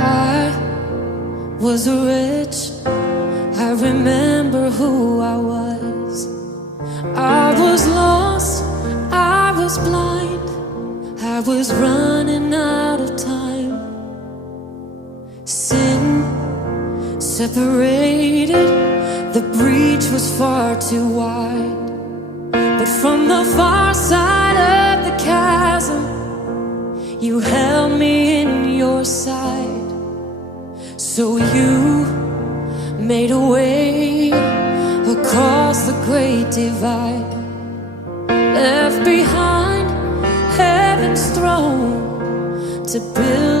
I was rich, I remember who I was. I was lost, I was blind, I was running out of time. Sin separated, the breach was far too wide. But from the far side of the chasm, you held me in your side. So you made a way across the great divide, left behind heaven's throne to build